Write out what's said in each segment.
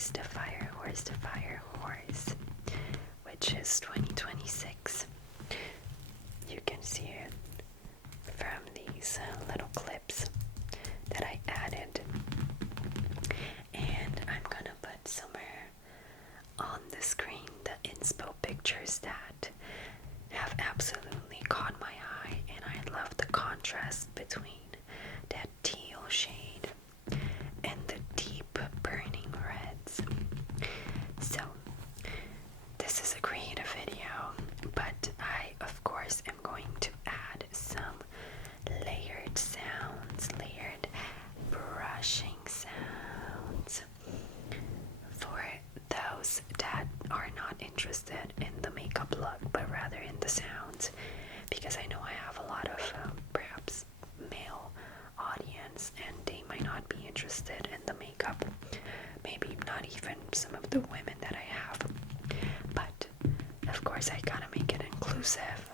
horse, the fire horse, the fire horse, which is 2026. You can see it from these little clips that I added, and I'm gonna put somewhere on the screen the inspo pictures that have absolutely caught my eye, and I love the contrast between that teal shade and the deep burning reds. So this is a creative video, but I of course am going to add some layered sounds, layered brushing sounds for those that are not interested in the makeup look but rather in the sounds, because I know I have a lot of perhaps male audience and they might not be interested in the makeup, maybe not even some of the women that I have, but of course I gotta make it inclusive,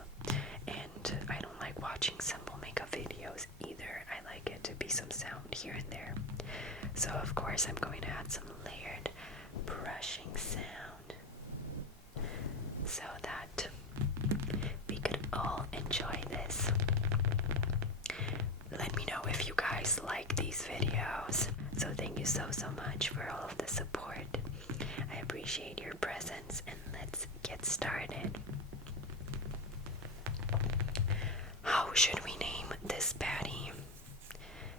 and I don't like watching simple makeup videos either. I like it to be some sound here and there, so of course I'm going to add some layered brushing sound so that we could all enjoy this. Let me know if you guys like these videos. So thank you so much for all of the support. I appreciate your presence, and let's get started. How should we name this baddie?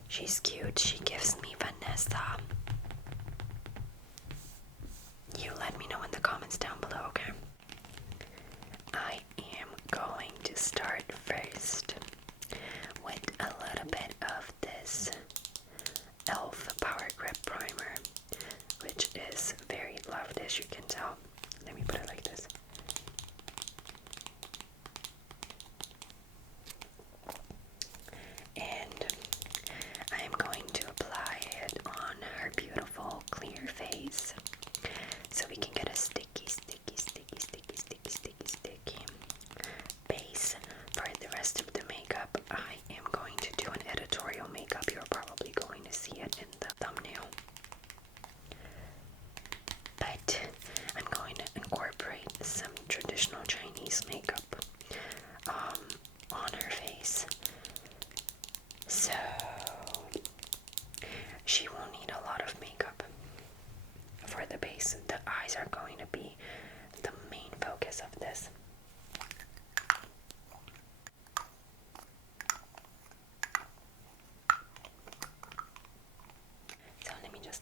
She's cute. She gives me Vanessa. You let me know in the comments down below, okay? I am going to start first with a little bit of this e.l.f. Power Grip Primer, which is very loved, as you can tell. Let me put it like this. And I am going to apply it on her beautiful clear face so we can get a sticky base for the rest of the makeup. I am going to do an editorial makeup. You're probably going to see it in the thumbnail. But I'm going to incorporate some traditional Chinese makeup on her face. So she won't need a lot of makeup for the base. The eyes are going to be the main focus of this. So let me just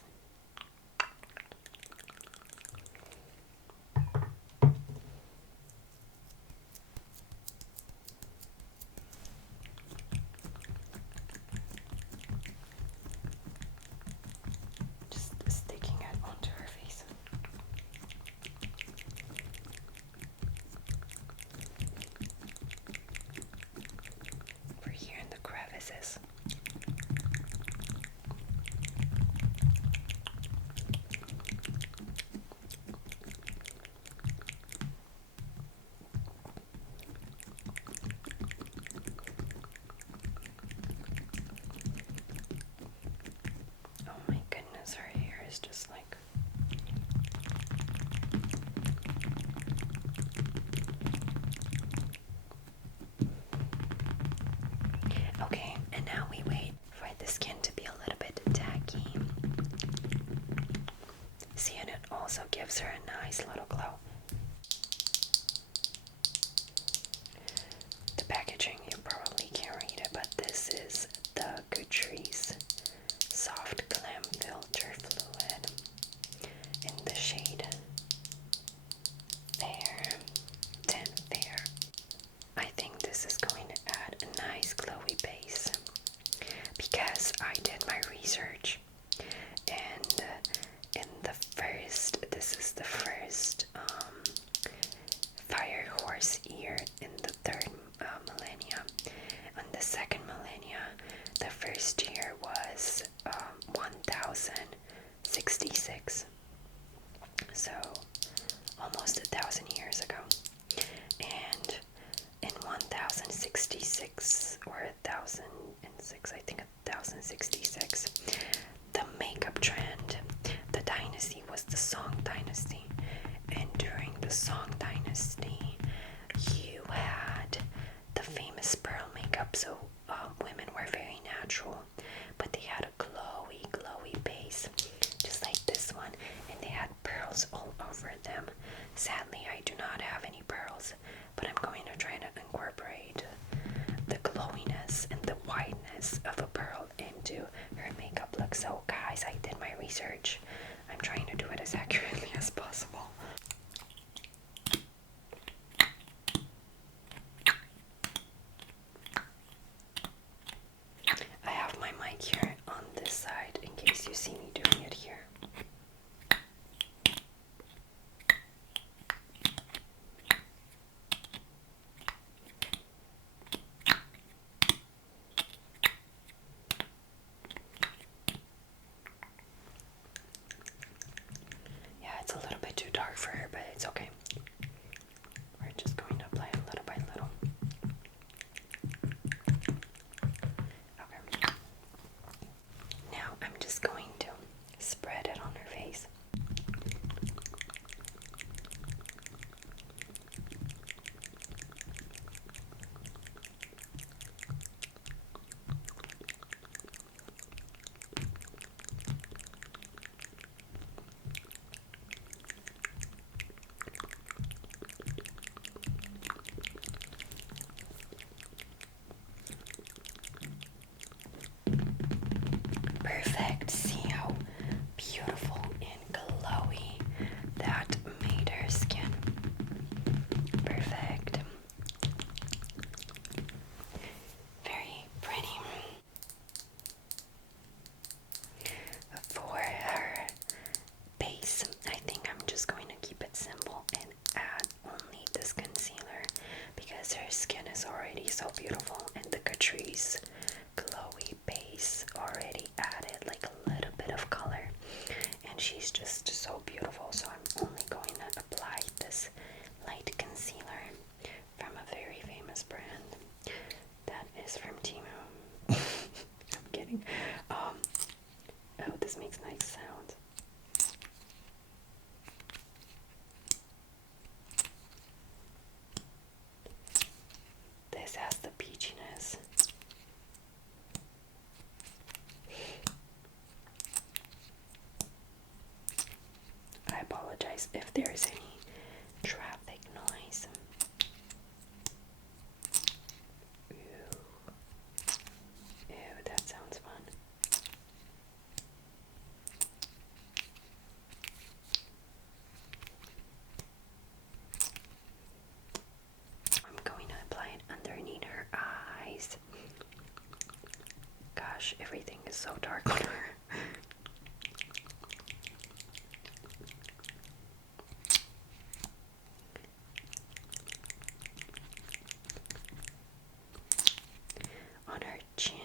sticking it onto her face. Over here in the crevices. Oh my goodness, her hair is just like... Okay, and now we wait for the skin to be a little bit tacky. See, and it also gives her a nice little glow. The packaging, you probably can't read it, but this is the Good Trees Soft Glam Filter Fluid in the shade Fair, 10 Fair. I think this is going to add a nice glowy base because I did my research, and this is the first fire horse year in the third millennia. On the second millennia, the first year was 1066, so almost 1,000 years ago. And in 1066 or 1006, I think 1066, the makeup trend, the dynasty was the Song Dynasty. And during the Song Dynasty, you had the famous pearl makeup. So women were very natural, but they had a glowy base, just like this one, and they had pearls all over them. Sadly, I do not have any pearls, but I'm going to try to incorporate the glowiness and the whiteness of a pearl into her makeup look. So guys, I did my research. I'm trying to do it as accurately as possible. I have my mic here on this side in case you see me doing it here. Yeah, it's a little bit too dark for her, but it's okay. We're just going to apply it little by little. Okay. Now I'm just going to spread it on her face. Perfect. See how beautiful and glowy that made her skin. Perfect. Very pretty. For her base, I think I'm just going to keep it simple and add only this concealer because her skin is already so beautiful, and the Catrice glowy base already added like a little bit of color, and she's just so beautiful. So I'm only going to apply this light concealer from a very famous brand that is from Temu. I'm kidding. Oh, this makes nice sounds. This has the peachiness. I apologize if there's any traffic noise. Ew. Ew, that sounds fun. I'm going to apply it underneath her eyes. Gosh, everything is so dark on her. On her chin,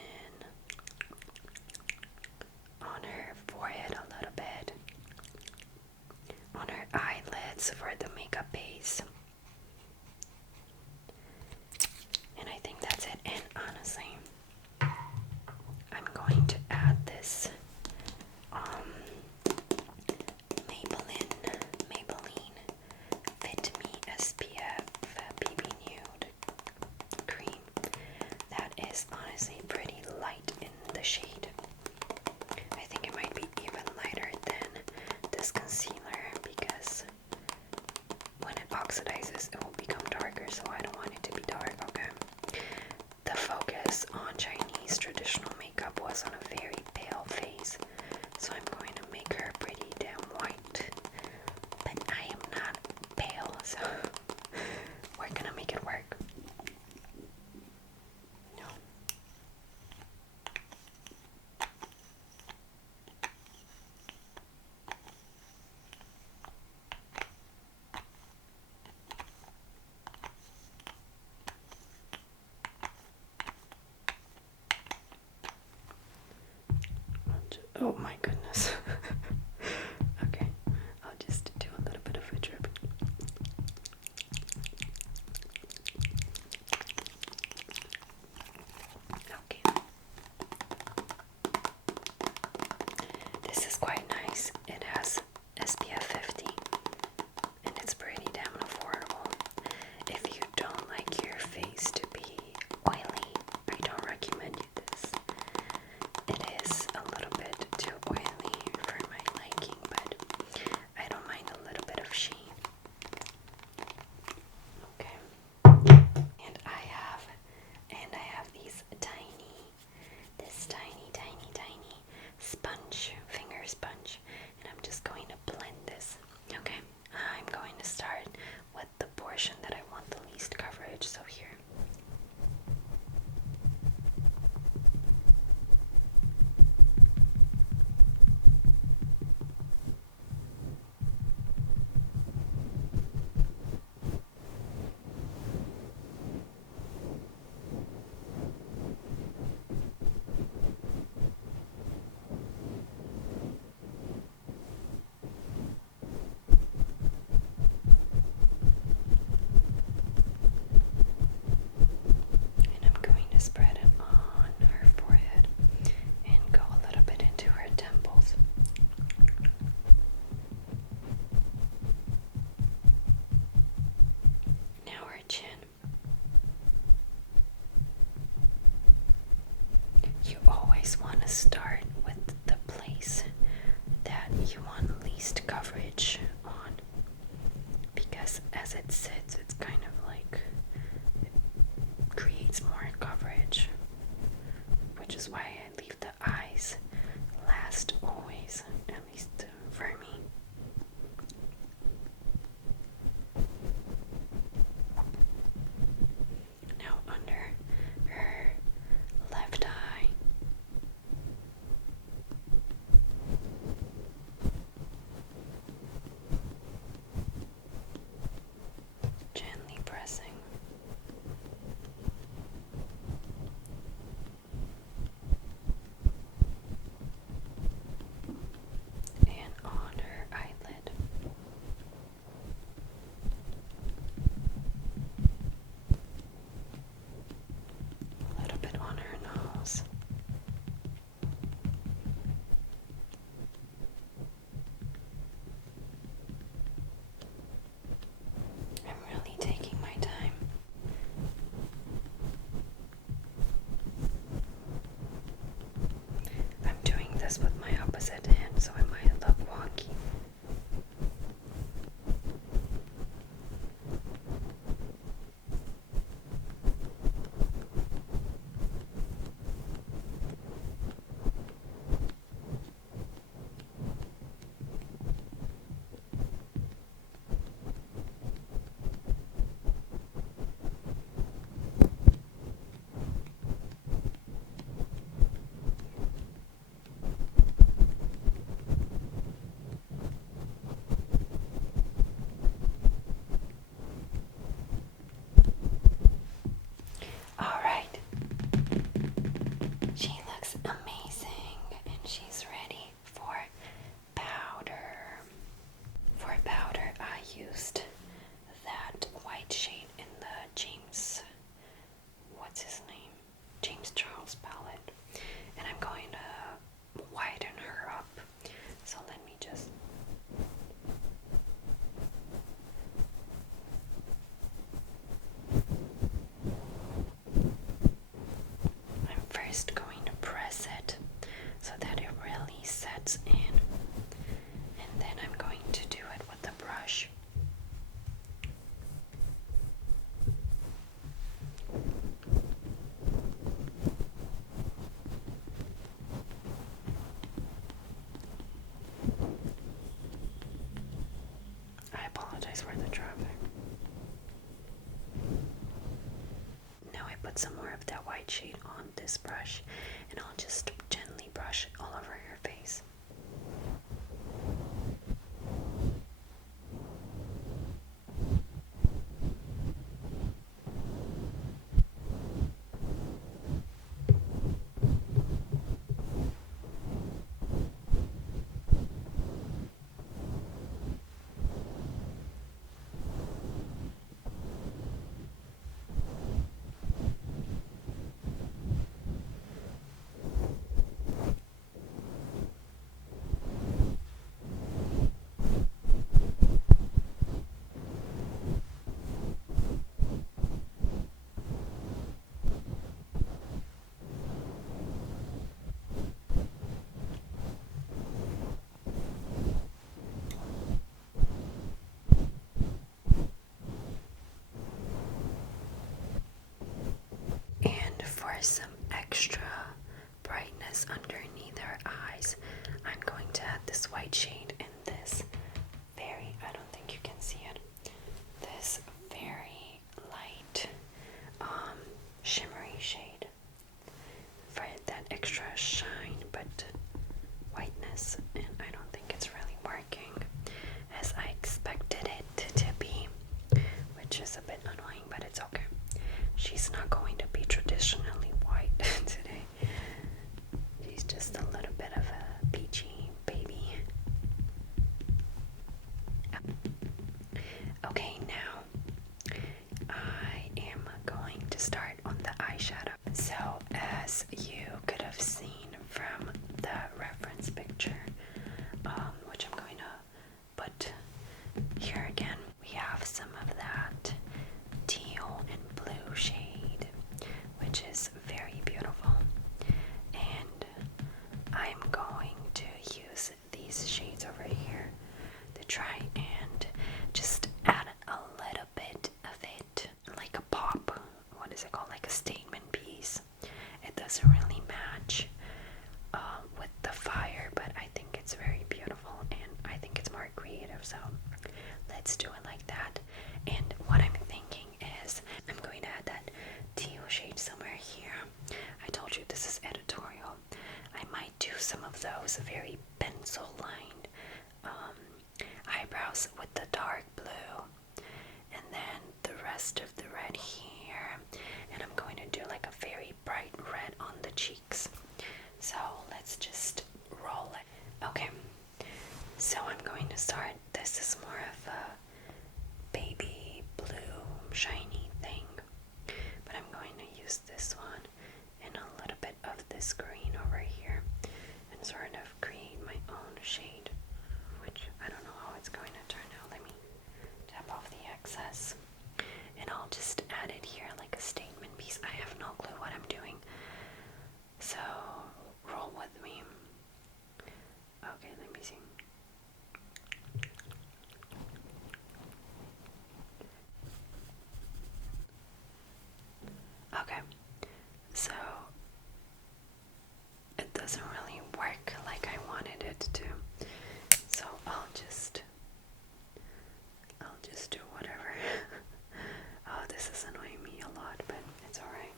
on her forehead a little bit, on her eyelids for the makeup base. And I think that's it. And honestly, I'm going to add this Maybelline Fit Me SPF BB Nude cream. That is honestly pretty light in the shade. I think it might be even lighter than this concealer because when it oxidizes it will become darker, so I don't want it to be dark, okay? The focus on Chinese traditional makeup was on a very pale face, so I'm going to make her pretty damn white. But I am not pale, so we're gonna make it work. No. Oh my goodness. Okay, I'll just do a little bit of a drip. Okay. This is quite nice. It has SPF start with the place that you want least coverage on, because as it sits, it's kind of like it creates more coverage, which is why I leave the eyes last always, at least for me. Now under her left eye, gently pressing. And on her eyelid. A little bit on her nose. I'm really taking my time. I'm doing this with my opposite hand, so it might look wonky. Alright, she looks amazing and she's ready for powder. For powder, I used that white shade in the what's his name? James Charles palette. And I'm going to widen her up. So let me just I'm first going to press it so that it really sets in, and then I'm going to do it with the brush. I apologize for the traffic. Now I put some more of that white shade on this brush, and I'll just gently brush it all over your face. And for some extra brightness underneath her eyes, I'm going to add this white shade and this I don't think you can see it, this very light shimmery shade for that extra shine but whiteness, and I don't think it's really working as I expected it to be, which is a bit annoying, but it's okay. She's not going to be traditionally white today. She's just a little bit of a peachy baby. Okay, now I am going to start on the eyeshadow. So as you could have seen from the reference picture, which I'm going to put here again, we have some of that teal and blue shade, which is very beautiful. And try and just add a little bit of it, like a pop. What is it called? Like a statement piece. It doesn't really match with the fire, but I think it's very beautiful and I think it's more creative. So let's do it like that. And what I'm thinking is I'm going to add that teal shade somewhere here. I told you this is editorial. I might do some of those very pencil lined eyebrows with the dark blue, and then the rest of the red here, and I'm going to do like a very bright red on the cheeks. So let's just roll it. Okay, so I'm going to start. This is more of a baby blue shiny thing, but I'm going to use this one and a little bit of this green over here and sort of create my own shade, which I don't know how it's going to turn out. Let me tap off the excess and I'll just add it here like a statement piece. I have no clue what I'm doing, so roll with me. Okay, let me see. Okay, so it doesn't really work like I wanted it to, so I'll just do whatever. Oh, this is annoying me a lot, but it's alright.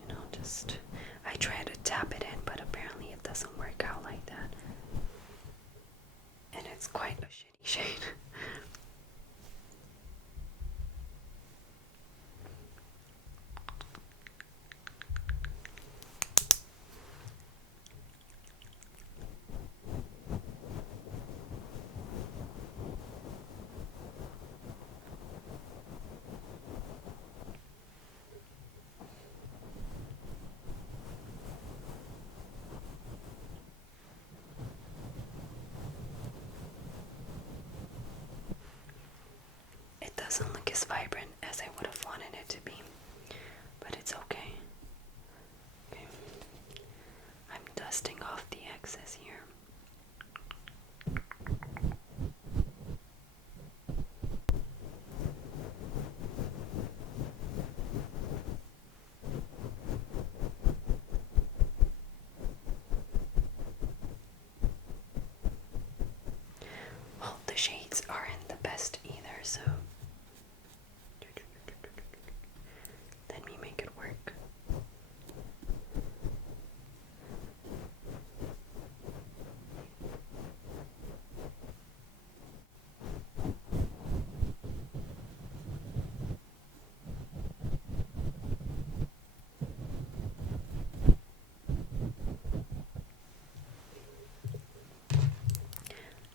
You know, just I try to tap it in, but apparently it doesn't work out like that. And it's quite a shitty shade. It doesn't look as vibrant as I would have wanted it to be, but it's okay. Okay. I'm dusting off the excess here. Well, the shades aren't the best either, so let me make it work.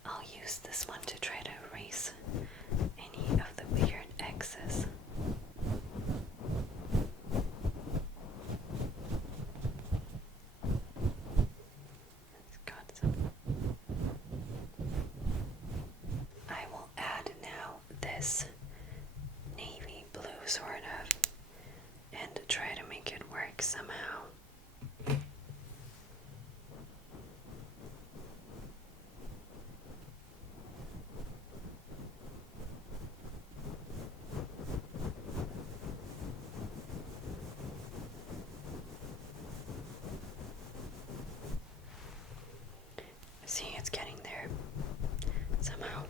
I'll use this one to try to erase any of the weird excess. It's got some. I will add now this navy blue sort of and try to make it work somehow. See, it's getting there somehow.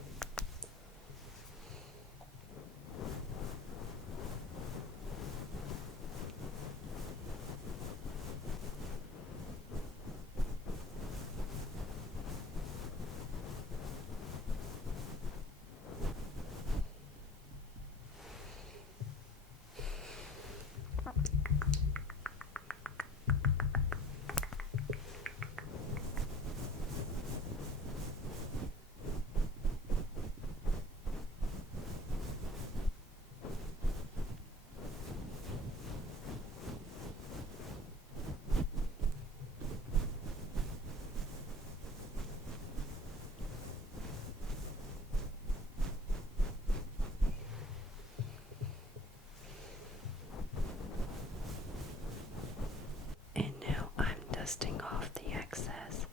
dusting off the excess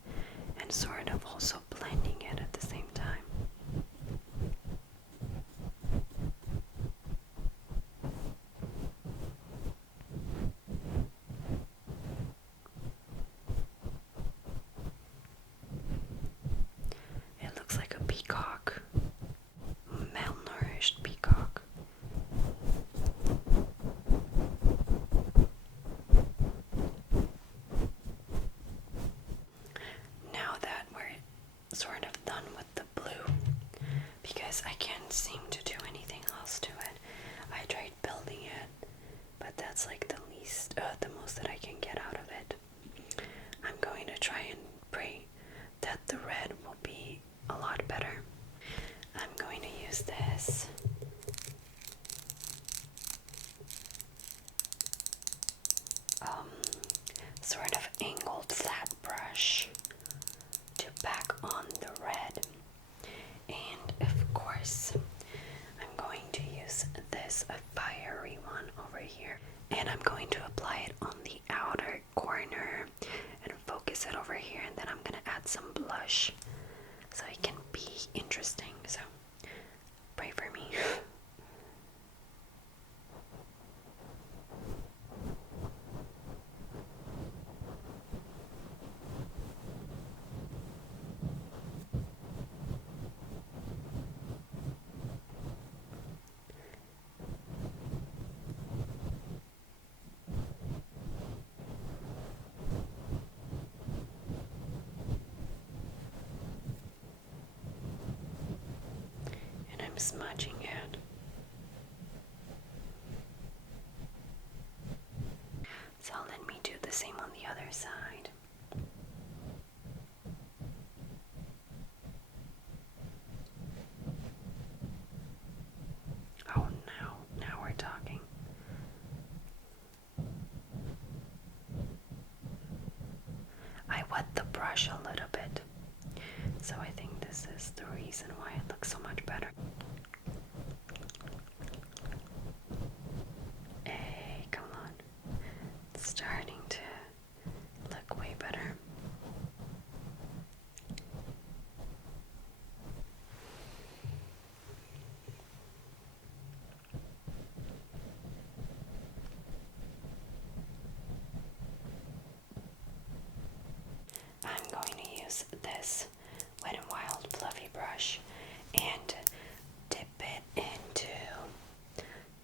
and sort of also blending it at the same time. It looks like a peacock, malnourished peacock. Now that we're sort of done with the blue, because I can't seem to do anything else to it. I tried building it, but that's like the most that I can get out of it. I'm going to try and pray that the red will be a lot better. I'm going to use this sort of angled flat brush to pack on the red. And of course, I'm going to use this fiery one over here. And I'm going to apply it on the outer corner and focus it over here. And then I'm going to add some blush so it can be interesting. So pray for me. And I'm smudging it. So let me do the same on the other side. Oh, now we're talking. I wet the brush a little bit, so I think this is the reason why it looks so much better. Hey, come on. It's starting to look way better. I'm going to use this Wet n Wild fluffy brush and dip it into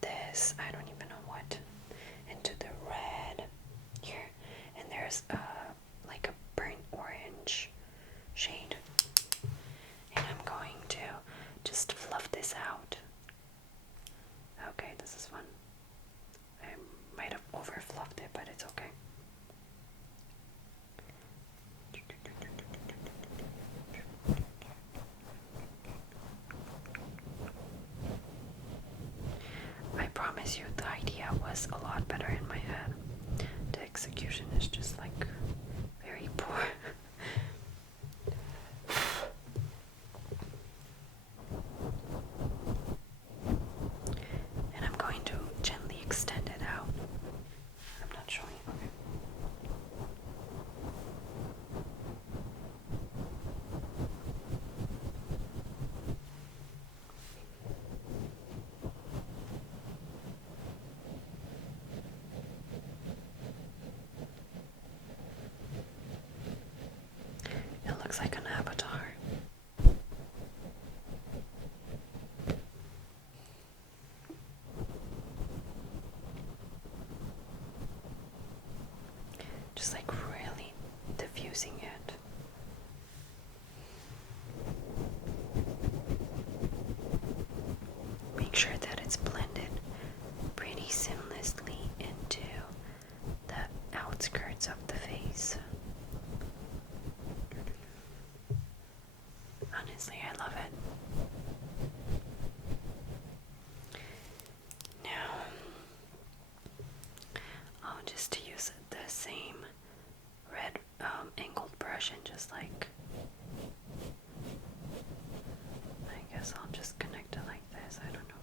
this, I don't even know what, into the red here. And there's like a burnt orange shade. And I'm going to just fluff this out. Okay, this is fun. I might have over fluffed it, but it's okay. I promise you the idea was a lot better in my head. The execution is just like very poor. And I'm going to gently extend it out. I'm not showing. Okay. It looks like an avatar. Just like really diffusing it. Make sure that it's blended pretty seamlessly into the outskirts of the face. Honestly, I love it. Now, I'll just use the same red angled brush and just like, I guess I'll just connect it like this, I don't know.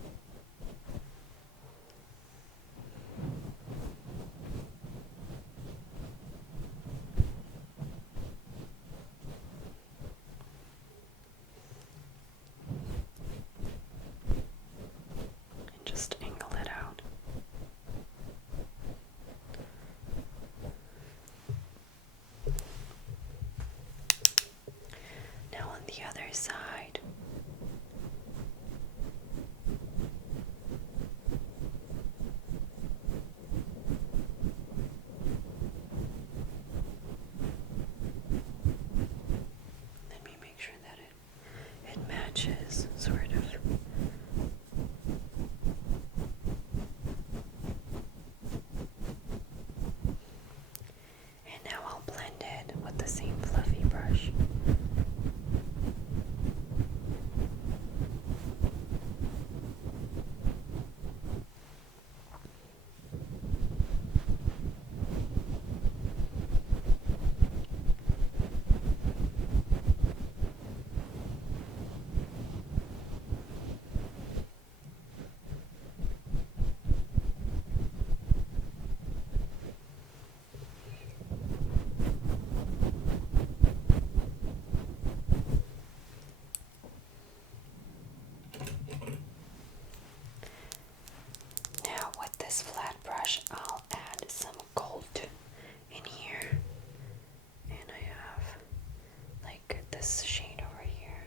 this shade over here,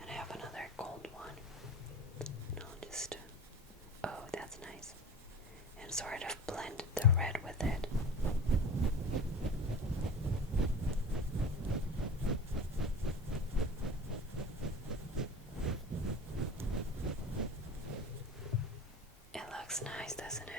and I have another gold one. And I'll just, oh, that's nice. And sort of blend the red with it. It looks nice, doesn't it?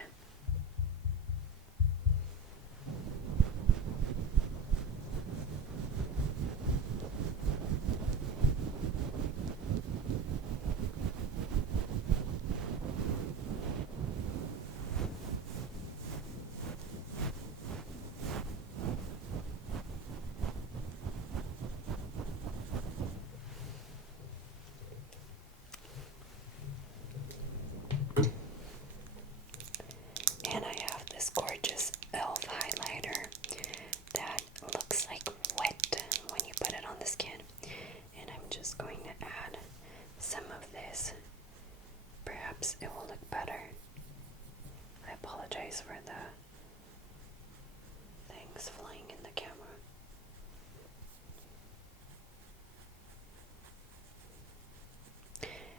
And I have this gorgeous e.l.f. highlighter that looks like wet when you put it on the skin. And I'm just going to add some of this. Perhaps it will look better. I apologize for the things flying in the camera.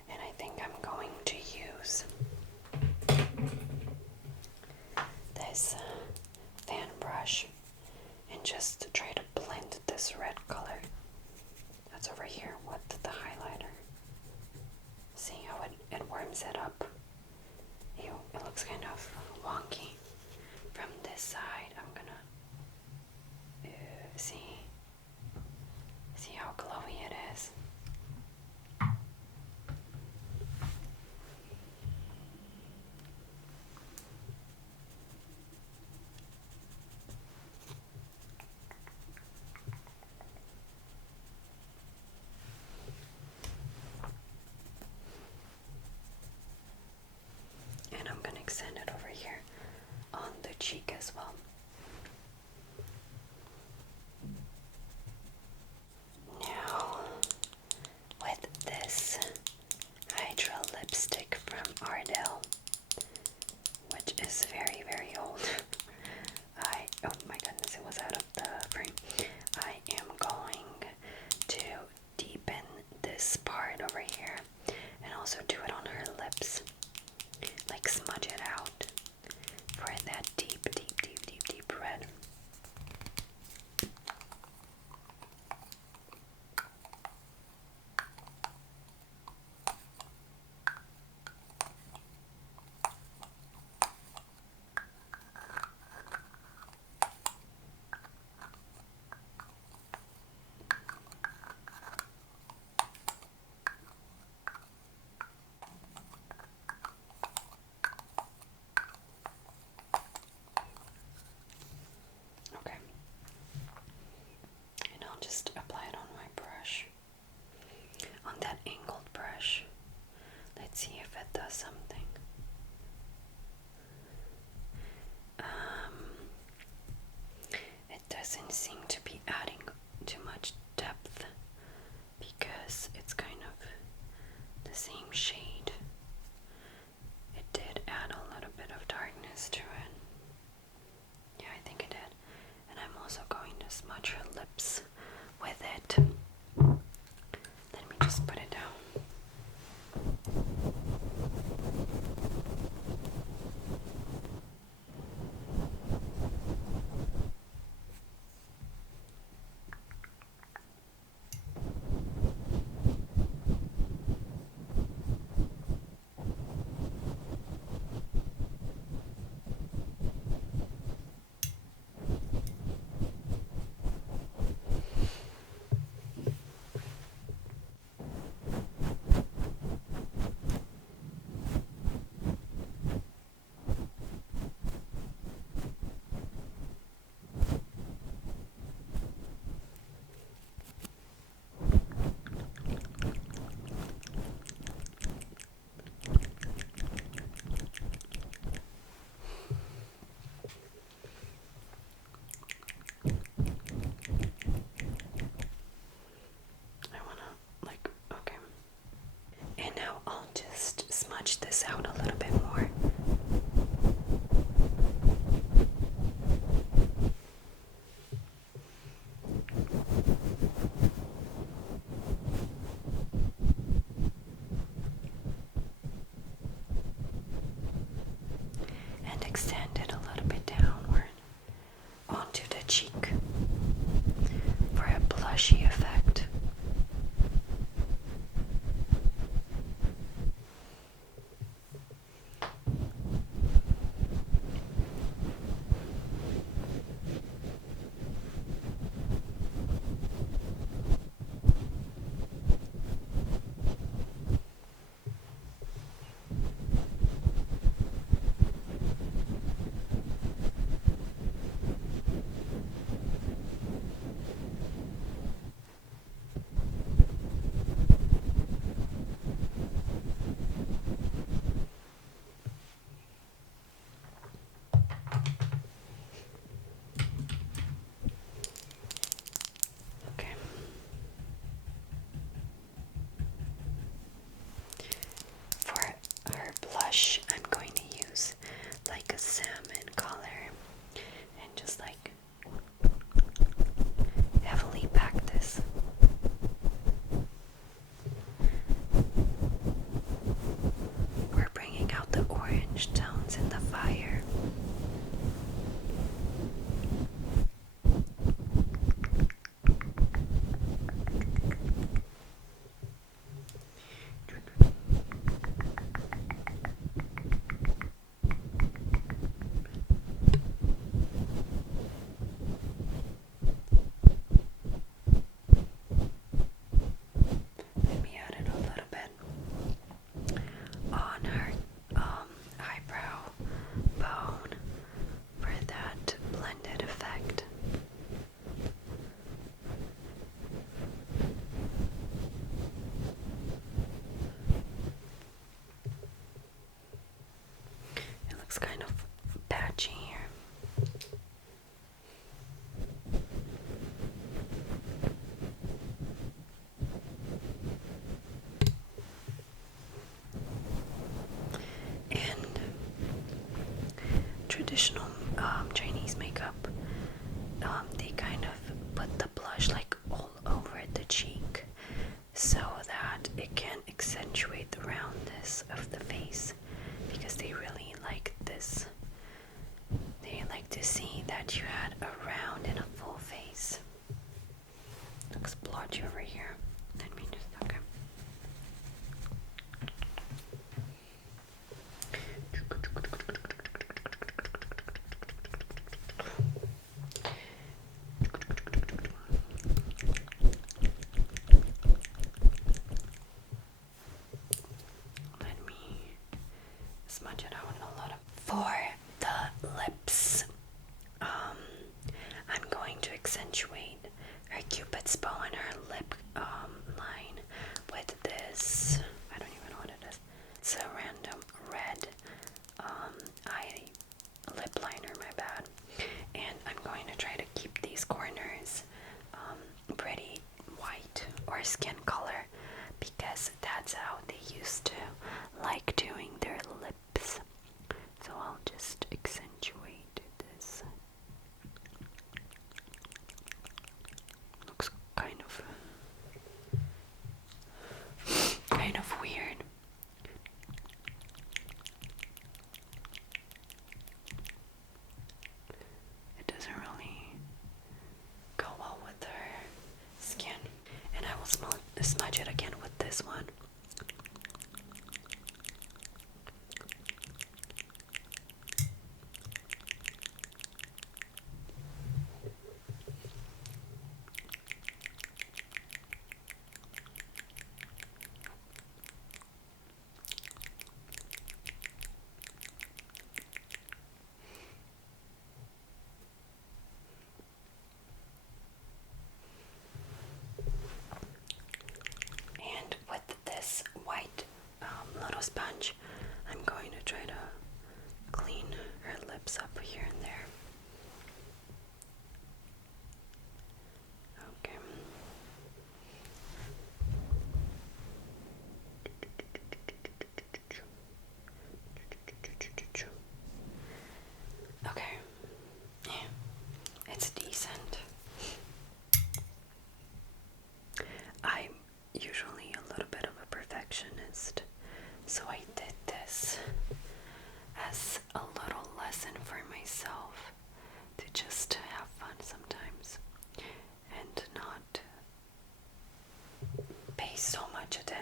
And I think I'm going to use this fan brush and just try to blend this red color that's over here with the highlighter. See how it warms it up? Ew, it looks kind of wonky from this side. I'm gonna see how glowy it is. And I'm gonna extend it over here on the cheek as well. Now, with this Hydra lipstick from Ardell, which is very, very old. Oh my goodness, it was out of the frame. I am going to deepen this part over here and also do it on her lips. Like smudge it out for that deep, deep, deep, deep, deep red. Okay. And I'll just apply it on my brush. On that angled brush. Let's see if it does something. It doesn't seem to be adding too much depth because it's kind of the same shade. It did add a little bit of darkness to it. Yeah, I think it did. And I'm also going to smudge her lips with it. Let me just put it down. blushy effect. Okay. For her blush, I'm going to use like a salmon color and just like heavily pack this. We're bringing out the orange tones in the fire. Let me add it a little bit on her eyebrow bone for that blended effect. It looks kind of patchy here. And traditional Chinese makeup, they kind of put the blush like all over the cheek so that it can accentuate the roundness of the face, because they really like this. They like to see that you had a round and a full face. Looks blotchy over here. Let me just, okay. Let me smudge it out a lot. For the lips, I'm going to accentuate her cupid's bow and her lip line with this. I don't even know what it is. It's a random red eye lip liner, my bad. And I'm going to try to keep these corners pretty white or skin color, because that's how they used to like doing their lips. So I'll just accentuate this. Looks kind of weird. It doesn't really go well with her skin. And I will smudge it again with this one.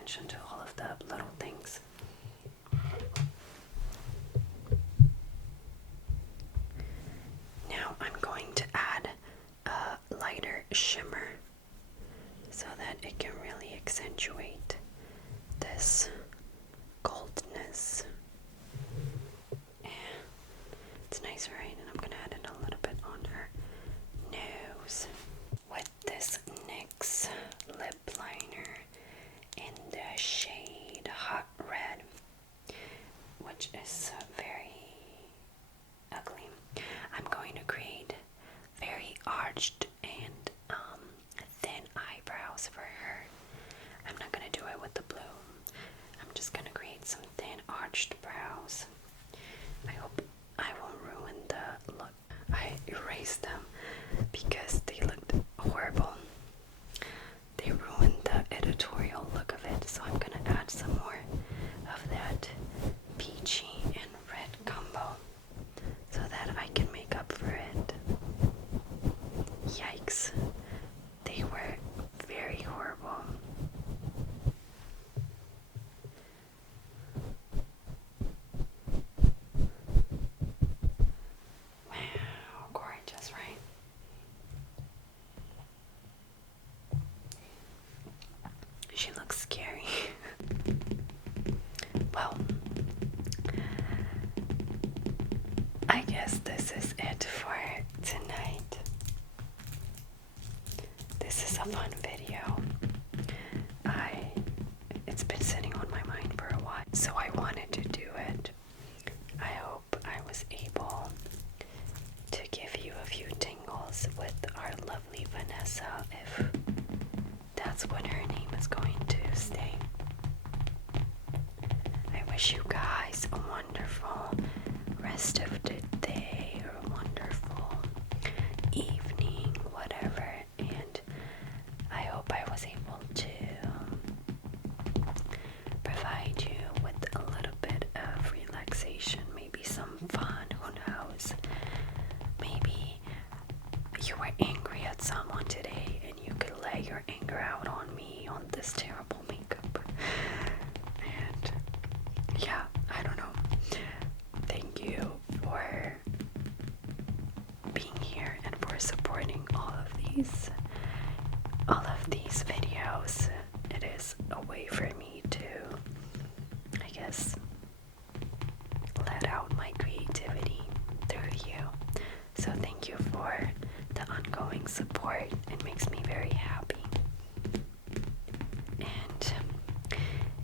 attention to all of the little things. Now I'm going to add a lighter shimmer so that it can really accentuate this goldness. And it's nice, right? And I'm gonna add it a little bit on her nose with this NYX lip liner in the shade Hot Red, which is very ugly. I'm going to create very arched and thin eyebrows for her. I'm not gonna do it with the blue. I'm just gonna create some thin arched brows. I hope I won't ruin the look. I erased them because they looked horrible. They ruined the editorial look of it, so I'm gonna add some more of that peachy and red combo so that I can make up for it. Yikes. They were very horrible. Wow, gorgeous, right? She looks scary. Well, I guess this is it for tonight. This is a fun video. It's been sitting on my mind for a while, so I wanted to do it. I hope I was able to give you a few tingles with our lovely Vanessa, if that's what her name is going to stay. I wish you guys a wonderful rest of the day or a wonderful evening, whatever, and I hope I was able to provide you with a little bit of relaxation, maybe some fun, who knows. Maybe you were angry at someone today and you could lay your anger out on me on this terrible makeup. And yeah, I don't know. Thank you for being here and for supporting all of these videos. It is a way for me to, I guess, let out my creativity through you. So thank you for the ongoing support. It makes me very happy. And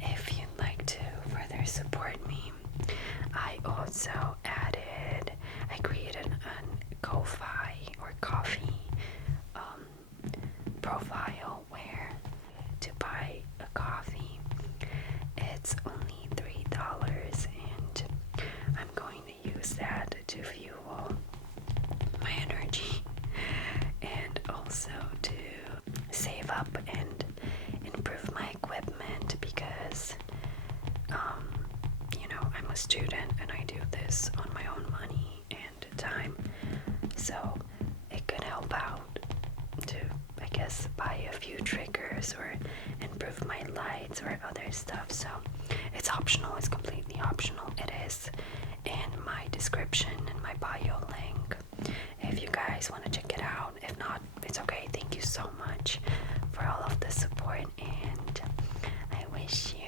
if you'd like to further support me, I also I created a Ko-Fi or coffee profile where to buy a coffee. It's only $3 and I'm going to use that to fuel my energy and also to save up and improve my equipment because I'm a student and I do this on my own money and time, so it could help out to, I guess, buy a few triggers or improve my lights or other stuff. So it's optional, it's completely optional. It is in my description and my bio link if you guys want to check it out. If not, it's okay. Thank you so much for all of the support, and I wish you